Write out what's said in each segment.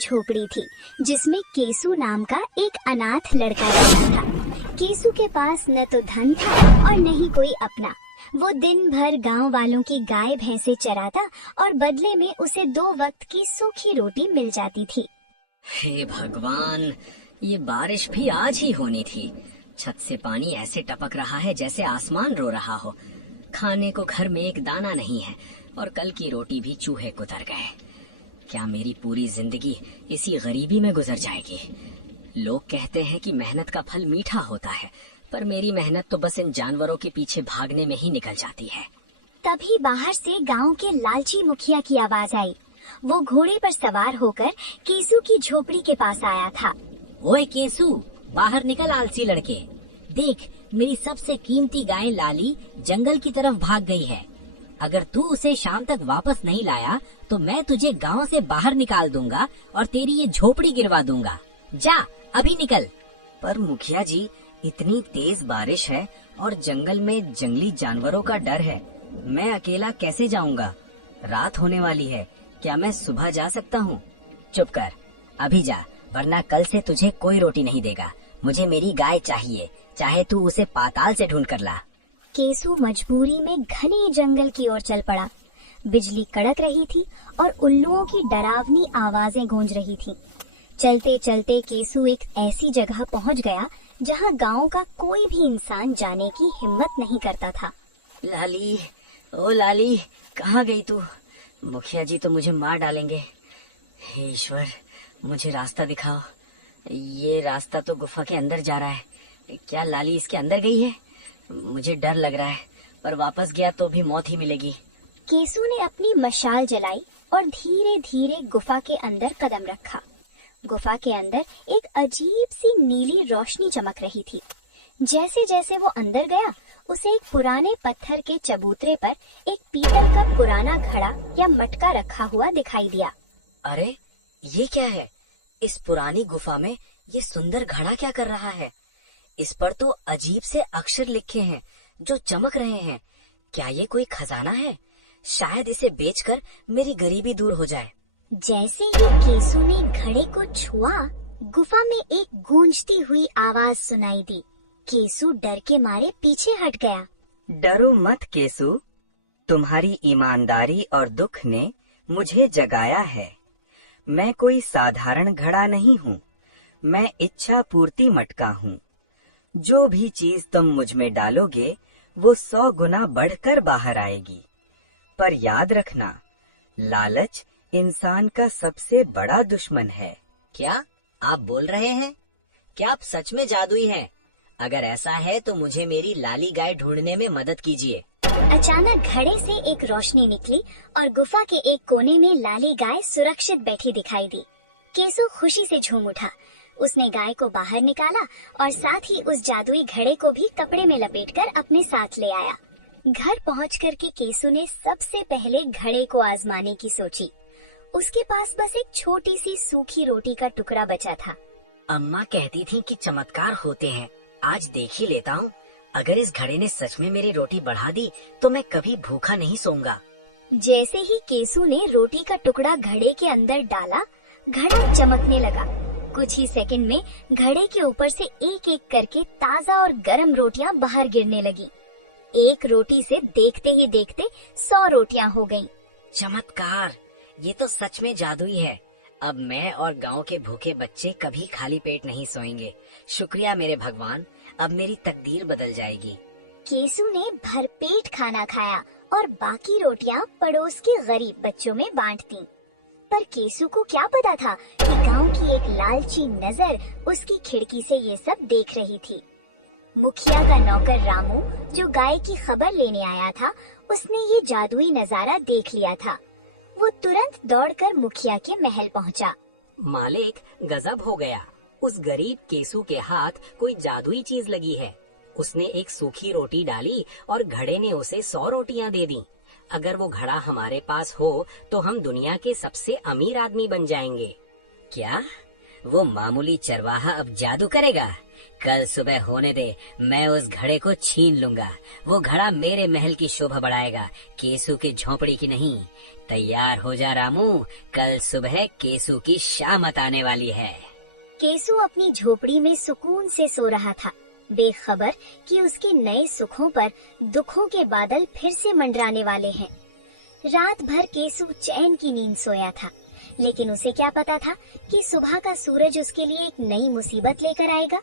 झोपड़ी थी जिसमें केसू नाम का एक अनाथ लड़का रहता था। केसू के पास न तो धन था और न ही कोई अपना। वो दिन भर गांव वालों की गाय भैंसे चराता और बदले में उसे 2 वक्त की सूखी रोटी मिल जाती थी। हे भगवान, ये बारिश भी आज ही होनी थी। छत से पानी ऐसे टपक रहा है जैसे आसमान रो रहा हो। खाने को घर में एक दाना नहीं है और कल की रोटी भी चूहे कुतर गए। क्या मेरी पूरी जिंदगी इसी गरीबी में गुजर जाएगी? लोग कहते हैं कि मेहनत का फल मीठा होता है, पर मेरी मेहनत तो बस इन जानवरों के पीछे भागने में ही निकल जाती है। तभी बाहर से गांव के लालची मुखिया की आवाज आई। वो घोड़े पर सवार होकर केसू की झोपड़ी के पास आया था। ओए केसू, बाहर निकल आलसी लड़के। देख, मेरी सबसे कीमती गाय लाली जंगल की तरफ भाग गई है। अगर तू उसे शाम तक वापस नहीं लाया तो मैं तुझे गांव से बाहर निकाल दूंगा और तेरी ये झोपड़ी गिरवा दूंगा। जा, अभी निकल। पर मुखिया जी, इतनी तेज बारिश है और जंगल में जंगली जानवरों का डर है। मैं अकेला कैसे जाऊंगा? रात होने वाली है। क्या मैं सुबह जा सकता हूँ? चुप कर, अभी जा, वरना कल से तुझे कोई रोटी नहीं देगा। मुझे मेरी गाय चाहिए, चाहे तू उसे पाताल से ढूंढ कर ला। केसू मजबूरी में घने जंगल की ओर चल पड़ा। बिजली कड़क रही थी और उल्लुओं की डरावनी आवाजें गूंज रही थीं। चलते चलते केसू एक ऐसी जगह पहुंच गया जहां गांव का कोई भी इंसान जाने की हिम्मत नहीं करता था। लाली, ओ लाली, कहाँ गई तू? मुखिया जी तो मुझे मार डालेंगे। हे ईश्वर, मुझे रास्ता दिखाओ। ये रास्ता तो गुफा के अंदर जा रहा है। क्या लाली इसके अंदर गई है? मुझे डर लग रहा है, पर वापस गया तो भी मौत ही मिलेगी। केसू ने अपनी मशाल जलाई और धीरे धीरे गुफा के अंदर कदम रखा। गुफा के अंदर एक अजीब सी नीली रोशनी चमक रही थी। जैसे जैसे वो अंदर गया, उसे एक पुराने पत्थर के चबूतरे पर एक पीतल का पुराना घड़ा या मटका रखा हुआ दिखाई दिया। अरे, ये क्या है? इस पुरानी गुफा में ये सुंदर घड़ा क्या कर रहा है? इस पर तो अजीब से अक्षर लिखे हैं जो चमक रहे हैं। क्या ये कोई खजाना है? शायद इसे बेचकर मेरी गरीबी दूर हो जाए। जैसे ही केसू ने घड़े को छुआ, गुफा में एक गूंजती हुई आवाज सुनाई दी। केसू डर के मारे पीछे हट गया। डरो मत केसू, तुम्हारी ईमानदारी और दुख ने मुझे जगाया है। मैं कोई साधारण घड़ा नहीं हूँ, मैं इच्छा पूर्ति मटका हूँ। जो भी चीज तुम मुझ में डालोगे वो 100 गुना बढ़कर बाहर आएगी। पर याद रखना, लालच इंसान का सबसे बड़ा दुश्मन है। क्या आप बोल रहे हैं? क्या आप सच में जादुई हैं? अगर ऐसा है तो मुझे मेरी लाली गाय ढूंढने में मदद कीजिए। अचानक घड़े से एक रोशनी निकली और गुफा के एक कोने में लाली गाय सुरक्षित बैठी दिखाई दी। केसू खुशी से झूम उठा। उसने गाय को बाहर निकाला और साथ ही उस जादुई घड़े को भी कपड़े में लपेटकर अपने साथ ले आया। घर पहुंचकर के केसू ने सबसे पहले घड़े को आजमाने की सोची। उसके पास बस एक छोटी सी सूखी रोटी का टुकड़ा बचा था। अम्मा कहती थी कि चमत्कार होते हैं, आज देख ही लेता हूँ। अगर इस घड़े ने सच में मेरी रोटी बढ़ा दी तो मैं कभी भूखा नहीं सोऊंगा। जैसे ही केसू ने रोटी का टुकड़ा घड़े के अंदर डाला, घड़ा चमकने लगा। कुछ ही सेकंड में घड़े के ऊपर से एक एक करके ताजा और गर्म रोटियां बाहर गिरने लगी। एक रोटी से देखते ही देखते 100 रोटियां हो गईं। चमत्कार, ये तो सच में जादुई है। अब मैं और गांव के भूखे बच्चे कभी खाली पेट नहीं सोएंगे। शुक्रिया मेरे भगवान, अब मेरी तकदीर बदल जाएगी। केसू ने भरपेट खाना खाया और बाकी रोटियां पड़ोस के गरीब बच्चों में बांट दी। पर केसू को क्या पता था कि गांव की एक लालची नजर उसकी खिड़की से ये सब देख रही थी। मुखिया का नौकर रामू, जो गाय की खबर लेने आया था, उसने ये जादुई नजारा देख लिया था। वो तुरंत दौड़कर मुखिया के महल पहुंचा। मालिक, गजब हो गया। उस गरीब केसू के हाथ कोई जादुई चीज लगी है। उसने एक सूखी रोटी डाली और घड़े ने उसे 100 रोटियां दे दी। अगर वो घड़ा हमारे पास हो तो हम दुनिया के सबसे अमीर आदमी बन जाएंगे। क्या वो मामूली चरवाहा अब जादू करेगा? कल सुबह होने दे, मैं उस घड़े को छीन लूंगा। वो घड़ा मेरे महल की शोभा बढ़ाएगा, केसू की झोपड़ी की नहीं। तैयार हो जा रामू, कल सुबह केसू की शामत आने वाली है। केसू अपनी झोपड़ी में सुकून से सो रहा था, बेखबर कि उसके नए सुखों पर दुखों के बादल फिर से मंडराने वाले हैं। रात भर केसू चैन की नींद सोया था, लेकिन उसे क्या पता था कि सुबह का सूरज उसके लिए एक नई मुसीबत लेकर आएगा।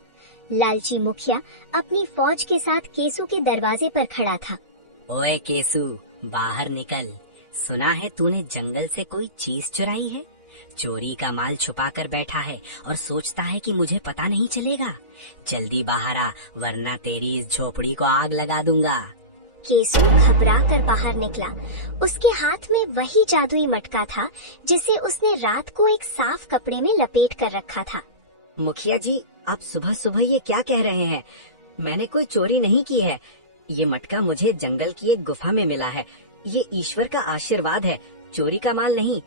लालची मुखिया अपनी फौज के साथ केसू के दरवाजे पर खड़ा था। ओए केसू, बाहर निकल। सुना है तूने जंगल से कोई चीज चुराई है। चोरी का माल छुपा कर बैठा है और सोचता है कि मुझे पता नहीं चलेगा। जल्दी बाहर आ, वरना तेरी इस झोपड़ी को आग लगा दूंगा। केसू घबरा कर बाहर निकला। उसके हाथ में वही जादुई मटका था जिसे उसने रात को एक साफ कपड़े में लपेट कर रखा था। मुखिया जी, आप सुबह सुबह ये क्या कह रहे हैं? मैंने कोई चोरी नहीं की है। ये मटका मुझे जंगल की एक गुफा में मिला है। ये ईश्वर का आशीर्वाद है, चोरी का माल नहीं।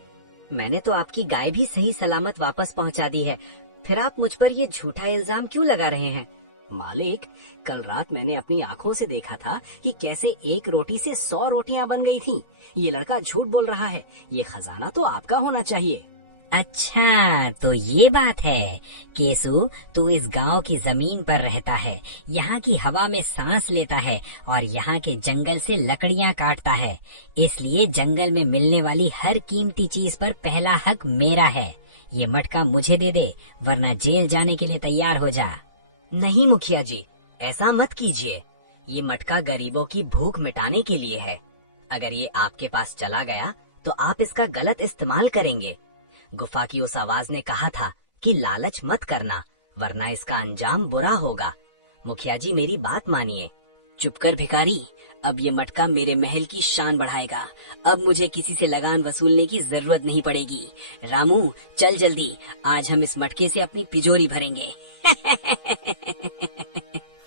मैंने तो आपकी गाय भी सही सलामत वापस पहुंचा दी है, फिर आप मुझ पर ये झूठा इल्जाम क्यों लगा रहे हैं? मालिक, कल रात मैंने अपनी आंखों से देखा था कि कैसे एक रोटी से 100 रोटियां बन गई थीं। ये लड़का झूठ बोल रहा है। ये खजाना तो आपका होना चाहिए। अच्छा, तो ये बात है। केसू, तू इस गांव की जमीन पर रहता है, यहाँ की हवा में सांस लेता है और यहाँ के जंगल से लकड़ियाँ काटता है। इसलिए जंगल में मिलने वाली हर कीमती चीज पर पहला हक मेरा है। ये मटका मुझे दे दे, वरना जेल जाने के लिए तैयार हो जा। नहीं मुखिया जी, ऐसा मत कीजिए। ये मटका गरीबों की भूख मिटाने के लिए है। अगर ये आपके पास चला गया तो आप इसका गलत इस्तेमाल करेंगे। गुफा की उस आवाज ने कहा था कि लालच मत करना, वरना इसका अंजाम बुरा होगा। मुखिया जी, मेरी बात मानिए। चुप कर भिखारी, अब ये मटका मेरे महल की शान बढ़ाएगा। अब मुझे किसी से लगान वसूलने की जरूरत नहीं पड़ेगी। रामू, चल जल्दी, आज हम इस मटके से अपनी तिजोरी भरेंगे।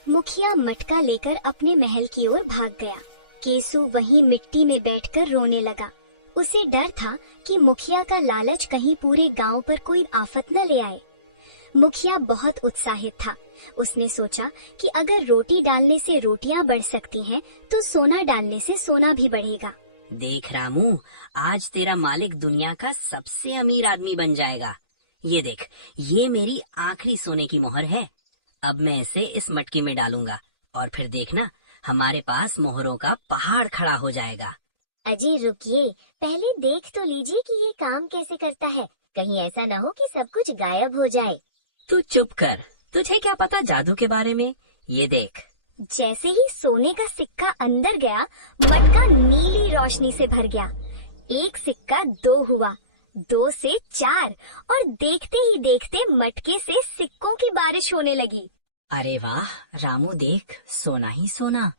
मुखिया मटका लेकर अपने महल की ओर भाग गया। केसू वहीं मिट्टी में बैठकर रोने लगा। उसे डर था कि मुखिया का लालच कहीं पूरे गांव पर कोई आफत न ले आए। मुखिया बहुत उत्साहित था। उसने सोचा कि अगर रोटी डालने से रोटियां बढ़ सकती हैं, तो सोना डालने से सोना भी बढ़ेगा। देख रामू, आज तेरा मालिक दुनिया का सबसे अमीर आदमी बन जाएगा। ये देख, ये मेरी आखिरी सोने की मोहर है। अब मैं इसे इस मटके में डालूंगा और फिर देखना, हमारे पास मोहरों का पहाड़ खड़ा हो जाएगा। अजय रुकिए, पहले देख तो लीजिए कि ये काम कैसे करता है। कहीं ऐसा न हो कि सब कुछ गायब हो जाए। तू चुप कर, तुझे क्या पता जादू के बारे में? ये देख। जैसे ही सोने का सिक्का अंदर गया, मटका नीली रोशनी से भर गया। एक सिक्का 2 हुआ, 2 से 4 और देखते ही देखते मटके से सिक्कों की बारिश होने लगी। अरे वाह रामू, देख, सोना ही सोना।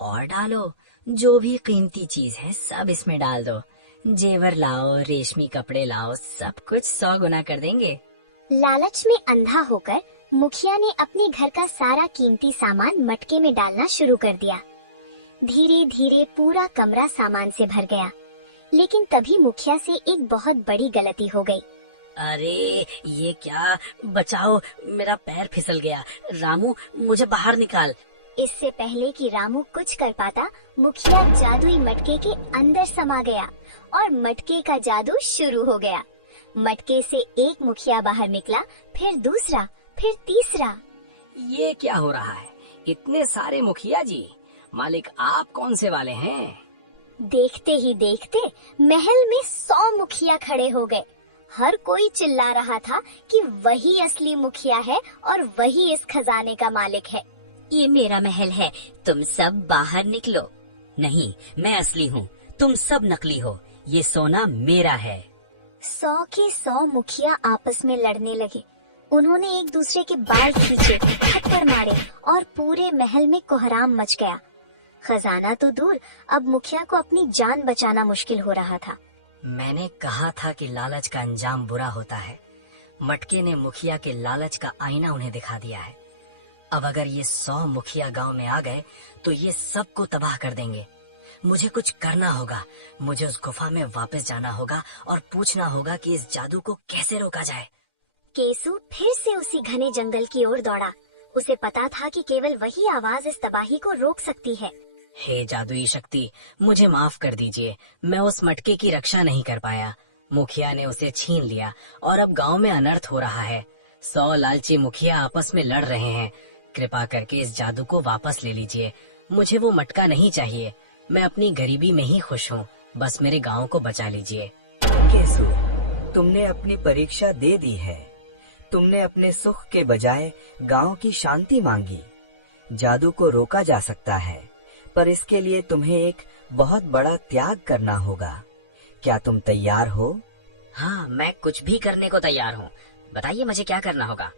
और डालो, जो भी कीमती चीज है सब इसमें डाल दो। जेवर लाओ, रेशमी कपड़े लाओ, सब कुछ 100 गुना कर देंगे। लालच में अंधा होकर मुखिया ने अपने घर का सारा कीमती सामान मटके में डालना शुरू कर दिया। धीरे धीरे पूरा कमरा सामान से भर गया, लेकिन तभी मुखिया से एक बहुत बड़ी गलती हो गई। अरे ये क्या, बचाओ, मेरा पैर फिसल गया। रामू, मुझे बाहर निकाल। इससे पहले कि रामू कुछ कर पाता, मुखिया जादुई मटके के अंदर समा गया और मटके का जादू शुरू हो गया। मटके से एक मुखिया बाहर निकला, फिर दूसरा, फिर तीसरा। ये क्या हो रहा है? इतने सारे मुखिया जी। मालिक, आप कौन से वाले हैं? देखते ही देखते महल में 100 मुखिया खड़े हो गए। हर कोई चिल्ला रहा था कि वही असली मुखिया है और वही इस खजाने का मालिक है। ये मेरा महल है, तुम सब बाहर निकलो। नहीं, मैं असली हूँ, तुम सब नकली हो। ये सोना मेरा है। 100 के 100 मुखिया आपस में लड़ने लगे। उन्होंने एक दूसरे के बाल खींचे, थप्पड़ मारे और पूरे महल में कोहराम मच गया। खजाना तो दूर, अब मुखिया को अपनी जान बचाना मुश्किल हो रहा था। मैंने कहा था कि लालच का अंजाम बुरा होता है। मटके ने मुखिया के लालच का आईना उन्हें दिखा दिया है। अब अगर ये 100 मुखिया गांव में आ गए तो ये सबको तबाह कर देंगे। मुझे कुछ करना होगा। मुझे उस गुफा में वापस जाना होगा और पूछना होगा कि इस जादू को कैसे रोका जाए। केसू फिर से उसी घने जंगल की ओर दौड़ा। उसे पता था कि केवल वही आवाज इस तबाही को रोक सकती है। हे जादुई शक्ति, मुझे माफ कर दीजिए। मैं उस मटके की रक्षा नहीं कर पाया। मुखिया ने उसे छीन लिया और अब गांव में अनर्थ हो रहा है। 100 लालची मुखिया आपस में लड़ रहे हैं। कृपा करके इस जादू को वापस ले लीजिए। मुझे वो मटका नहीं चाहिए। मैं अपनी गरीबी में ही खुश हूँ। बस मेरे गांव को बचा लीजिए। केसु, तुमने अपनी परीक्षा दे दी है। तुमने अपने सुख के बजाय गांव की शांति मांगी। जादू को रोका जा सकता है, पर इसके लिए तुम्हें एक बहुत बड़ा त्याग करना होगा। क्या तुम तैयार हो? हाँ, मैं कुछ भी करने को तैयार हूँ। बताइए मुझे क्या करना होगा।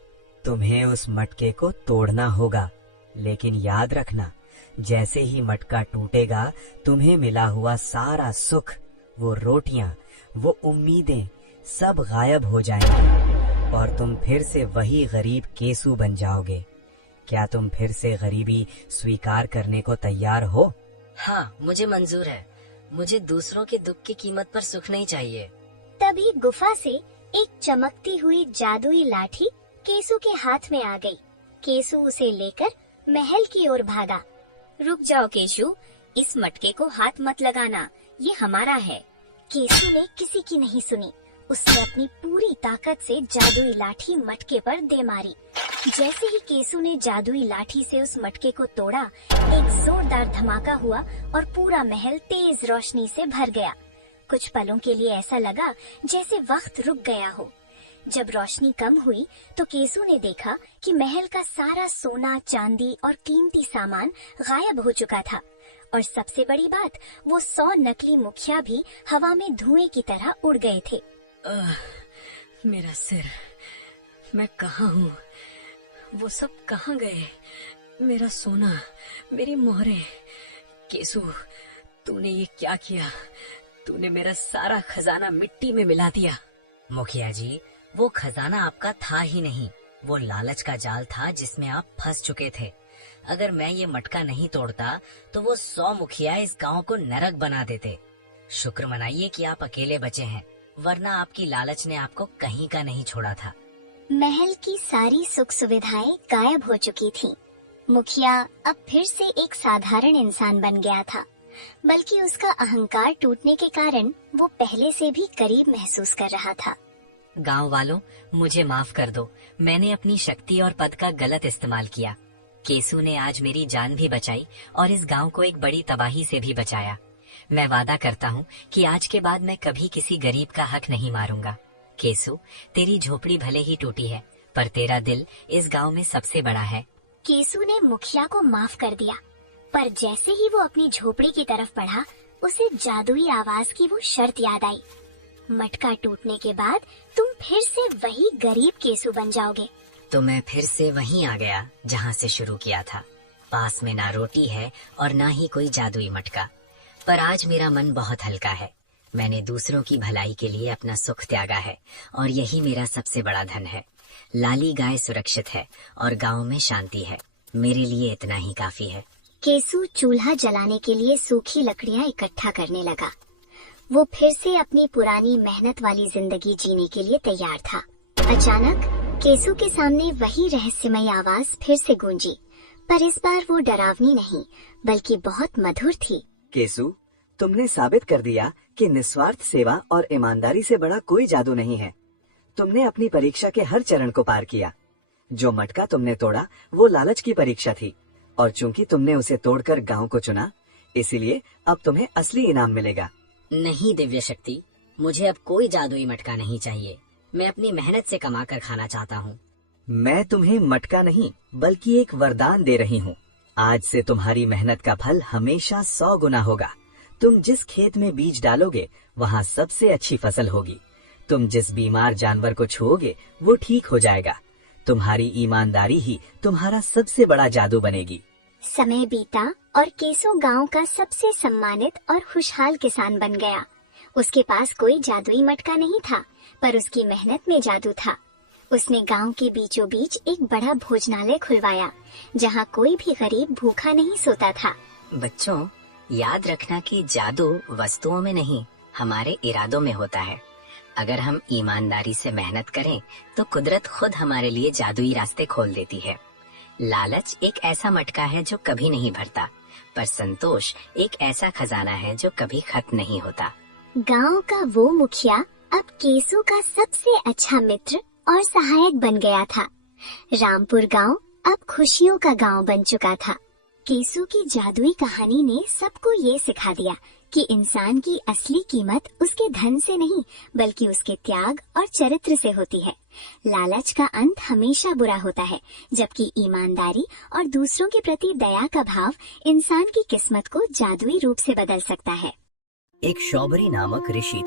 तुम्हें उस मटके को तोड़ना होगा, लेकिन याद रखना, जैसे ही मटका टूटेगा तुम्हें मिला हुआ सारा सुख, वो रोटियां, वो उम्मीदें सब गायब हो जाएंगी और तुम फिर से वही गरीब केसु बन जाओगे। क्या तुम फिर से गरीबी स्वीकार करने को तैयार हो? हाँ, मुझे मंजूर है। मुझे दूसरों के दुख की कीमत पर सुख नहीं चाहिए। तभी गुफा से एक चमकती हुई जादुई लाठी केसु के हाथ में आ गई। केसु उसे लेकर महल की ओर भागा। रुक जाओ केशु, इस मटके को हाथ मत लगाना, ये हमारा है। केसु ने किसी की नहीं सुनी। उसने अपनी पूरी ताकत से जादुई लाठी मटके पर दे मारी। जैसे ही केसु ने जादुई लाठी से उस मटके को तोड़ा, एक जोरदार धमाका हुआ और पूरा महल तेज रोशनी से भर गया। कुछ पलों के लिए ऐसा लगा जैसे वक्त रुक गया हो। जब रोशनी कम हुई तो केसु ने देखा कि महल का सारा सोना, चांदी और कीमती सामान गायब हो चुका था और सबसे बड़ी बात, वो 100 नकली मुखिया भी हवा में धुएं की तरह उड़ गए थे। मेरा सिर, मैं कहाँ हूँ? वो सब कहाँ गए? मेरा सोना, मेरी मोहरें। केसु, तूने ये क्या किया? तूने मेरा सारा खजाना मिट्टी में मिला दिया। मुखिया जी, वो खजाना आपका था ही नहीं, वो लालच का जाल था जिसमें आप फंस चुके थे। अगर मैं ये मटका नहीं तोड़ता तो वो 100 मुखिया इस गांव को नरक बना देते। शुक्र मनाइए कि आप अकेले बचे हैं, वरना आपकी लालच ने आपको कहीं का नहीं छोड़ा था। महल की सारी सुख सुविधाएं गायब हो चुकी थीं। मुखिया अब फिर से एक साधारण इंसान बन गया था, बल्कि उसका अहंकार टूटने के कारण वो पहले से भी करीब महसूस कर रहा था। गांव वालों, मुझे माफ कर दो। मैंने अपनी शक्ति और पद का गलत इस्तेमाल किया। केसु ने आज मेरी जान भी बचाई और इस गांव को एक बड़ी तबाही से भी बचाया। मैं वादा करता हूँ कि आज के बाद मैं कभी किसी गरीब का हक नहीं मारूंगा। केसु, तेरी झोपड़ी भले ही टूटी है, पर तेरा दिल इस गांव में सबसे बड़ा है। केसु ने मुखिया को माफ कर दिया, पर जैसे ही वो अपनी झोपड़ी की तरफ बढ़ा, उसे जादुई आवाज की वो शर्त याद आई। मटका टूटने के बाद तुम फिर से वही गरीब केसु बन जाओगे। तो मैं फिर से वहीं आ गया जहाँ से शुरू किया था। पास में ना रोटी है और ना ही कोई जादुई मटका, पर आज मेरा मन बहुत हल्का है। मैंने दूसरों की भलाई के लिए अपना सुख त्यागा है और यही मेरा सबसे बड़ा धन है। लाली गाय सुरक्षित है और गांव में शांति है। मेरे लिए इतना ही काफी है। केसु चूल्हा जलाने के लिए सूखी लकड़ियां इकट्ठा करने लगा। वो फिर से अपनी पुरानी मेहनत वाली जिंदगी जीने के लिए तैयार था। अचानक केसु के सामने वही रहस्यमयी आवाज फिर से गूंजी, पर इस बार वो डरावनी नहीं, बल्कि बहुत मधुर थी। केसु, तुमने साबित कर दिया कि निस्वार्थ सेवा और ईमानदारी से बड़ा कोई जादू नहीं है। तुमने अपनी परीक्षा के हर चरण को पार किया। जो मटका तुमने तोड़ा वो लालच की परीक्षा थी, और चूंकि तुमने उसे तोड़कर गांव को चुना, इसीलिए अब तुम्हें असली इनाम मिलेगा। नहीं दिव्य शक्ति, मुझे अब कोई जादुई मटका नहीं चाहिए। मैं अपनी मेहनत से कमा कर खाना चाहता हूँ। मैं तुम्हें मटका नहीं बल्कि एक वरदान दे रही हूँ। आज से तुम्हारी मेहनत का फल हमेशा 100 गुना होगा। तुम जिस खेत में बीज डालोगे वहाँ सबसे अच्छी फसल होगी। तुम जिस बीमार जानवर को छुओगे वो ठीक हो जाएगा। तुम्हारी ईमानदारी ही तुम्हारा सबसे बड़ा जादू बनेगी। समय बीता और केसु गांव का सबसे सम्मानित और खुशहाल किसान बन गया। उसके पास कोई जादुई मटका नहीं था, पर उसकी मेहनत में जादू था। उसने गांव के बीचों बीच एक बड़ा भोजनालय खुलवाया, जहां कोई भी गरीब भूखा नहीं सोता था। बच्चों, याद रखना कि जादू वस्तुओं में नहीं, हमारे इरादों में होता है। अगर हम ईमानदारी से मेहनत करें तो कुदरत खुद हमारे लिए जादुई रास्ते खोल देती है। लालच एक ऐसा मटका है जो कभी नहीं भरता, पर संतोष एक ऐसा खजाना है जो कभी खत्म नहीं होता। गांव का वो मुखिया अब केसू का सबसे अच्छा मित्र और सहायक बन गया था। रामपुर गांव अब खुशियों का गांव बन चुका था। केसू की जादुई कहानी ने सबको ये सिखा दिया कि इंसान की असली कीमत उसके धन से नहीं बल्कि उसके त्याग और चरित्र से होती है। लालच का अंत हमेशा बुरा होता है, जबकि ईमानदारी और दूसरों के प्रति दया का भाव इंसान की किस्मत को जादुई रूप से बदल सकता है। एक शौबरी नामक ऋषि